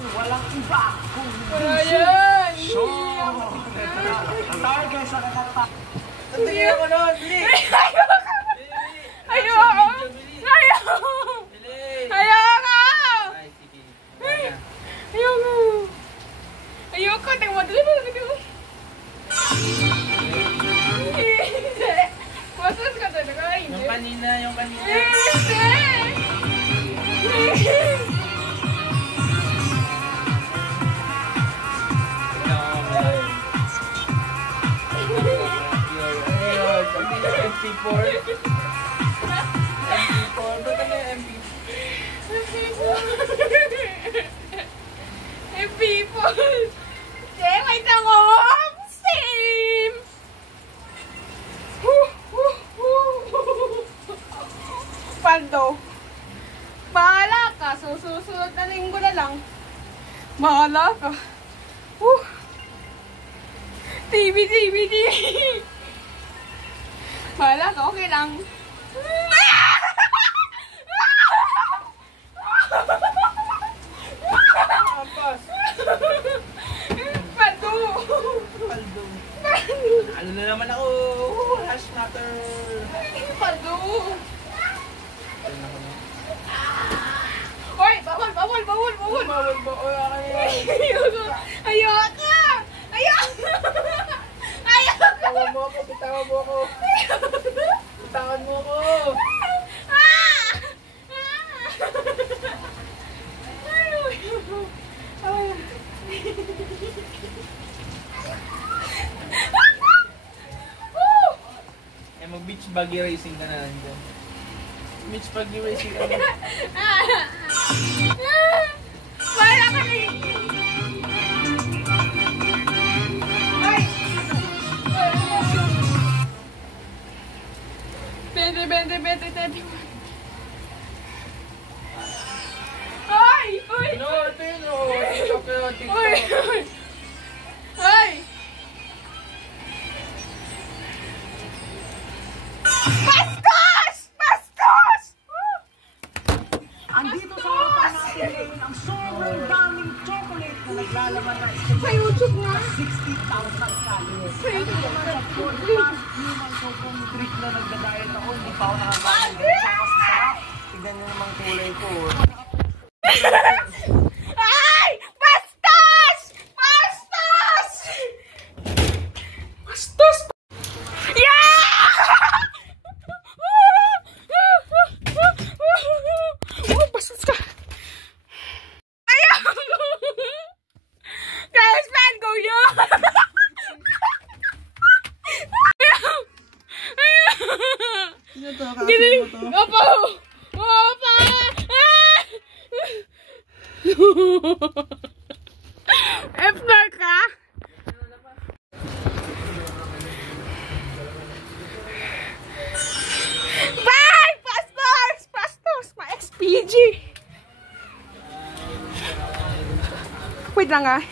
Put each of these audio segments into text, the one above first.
Walang iba kung Ayan! Sorry guys, nakakata. Tingin ako nun! Ayoko! Ayoko! Ayoko! Ayoko! Ayoko! Tingin mo, dali mo! Hindi! Masas ka talaga! Hindi! Yung kanina, yung kanina! Hindi! MP4. MP4. Ba't ano yung MP4? MP4. Okay, wait lang ako. Same. Paldo. Bahala ka. Susunod na linggo na lang. Bahala ka. TV. Bahala ka, okay lang. Ampas! Paldo! Paldo. Ano na naman ako? Hash matter. Paldo! Hoy! Bawal! Bawal ba? O, Ayoko! Ayoko! bitawan mo ako, bitawan mo ako. Bitawan mo ako. Eh, mag-beach buggy racing ka na lang dyan. Beach buggy racing ka na. Wala ka rin! Bente. Ay! No, ito yun o. TikTok yun, TikTok. Ay! Bastos! Andito sa harapan natin ngayon ang sobrang daming chocolate na naglalaman ng Sa YouTube nga. 60,000 calories. Sa YouTube nga. For the past few months, sobrang strict na nagda-diet ako. Hindi pa ako nakakain. Kasi sarap. Tignan nyo namang kulay ko. Ay! Bastos! Yeah! Bastos ka! Ayaw! Guys, man, go yun! Sino to? Kaso mo to? Opo! F-nar ka? Bye! Pastos! Ma-XPG! Wait lang ah.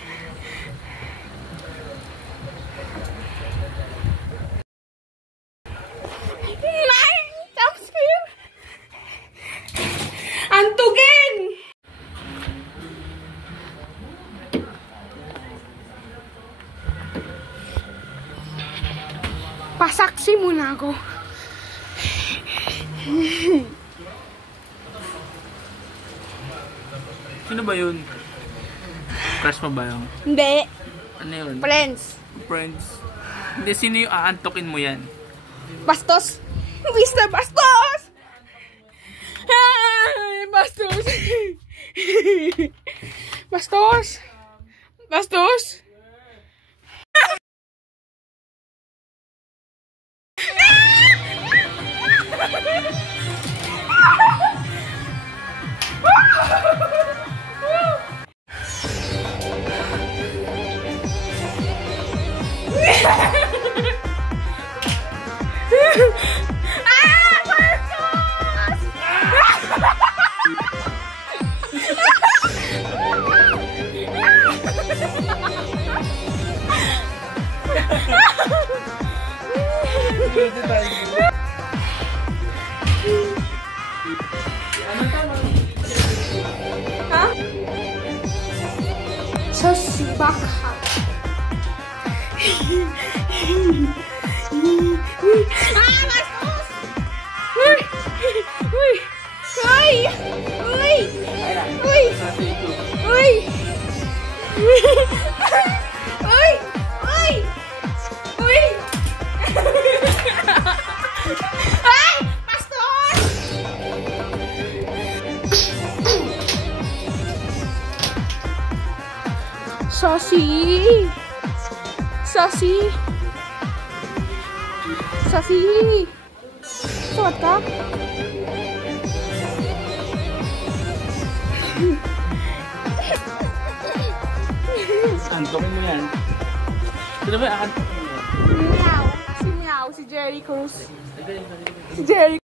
Antugin! Pasaksi muna ako. Sino ba yun? Crush mo ba yun? Hindi. Ano yun? Friends. Friends. Hindi, sino yung aantokin mo yan? Bastos. Mr. Bastos! Ay, Bastos. Bastos. Baka. Bastos! Uy! Uy! Uy! Uy! Uy! Uy! Uy! Uy! Uy! Ay! Bastos! Sassy! Sassy! Sassy! Suot ka? Antokin mo yan. Ito na ba? Antokin mo yan. Meow. Si Meow. Si Jerry Cruz. Si Jerry